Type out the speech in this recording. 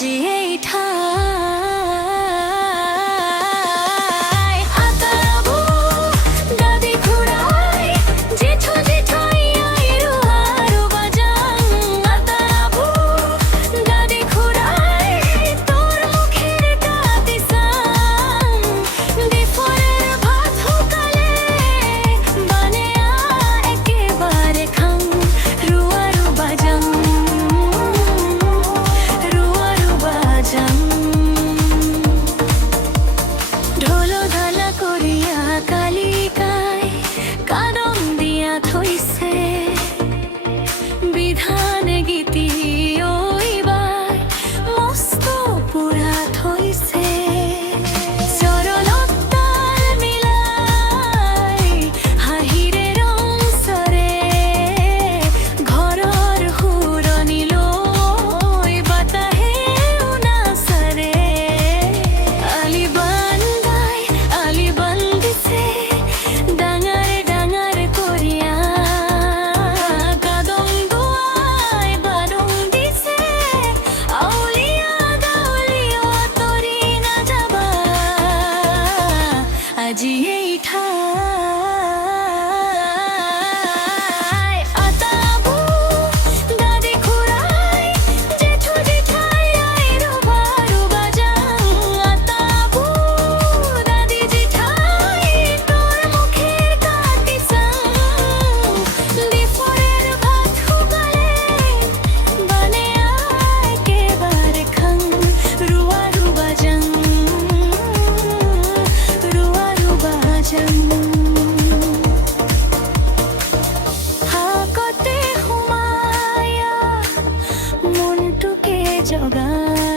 আজি এই ঠাই আতাবু গাদি খুৰাই জেঠু জেঠাই আইৰু আৰু বাজাং আতাবু গাদি খুৰাই তোৰ মুখেৰ কাটি চাং দুপৰৰ ভাত শুকালে বানে একেবাৰে খাং ৰুৱাৰু বাজাং ঢোলো ঢালা করিয়া কালিকাই কাদম দিয়া থৈছে বিধান গীতি ওইবাৰ মস্ত পুৰা থৈছে চৰণত তাল মিলাই হাঁহিৰে ৰংচৰে ঘৰৰ সুৰণি লৈ বাতাহে উনাচৰে আলি বান্ধিছে ডাঙৰ ডাঙৰ কৰিয়া কাদম দুৱাই বাদম দিছে আউলিয়া গাউলিয়া তৰি নাযাবা আজি এই ঠাই আতাবু গাদি খুৰাই জেঠু জেঠাই আইৰু বাৰু বাজাং আতাবু দাদি জেঠাই তোৰ মুখেৰ কাটি চাং দুপৰৰ ভাত শুকালে বানে একেবাৰে খাং ৰুৱাৰু বাজাং হাকতে সোমায়া মনটোকে জগাই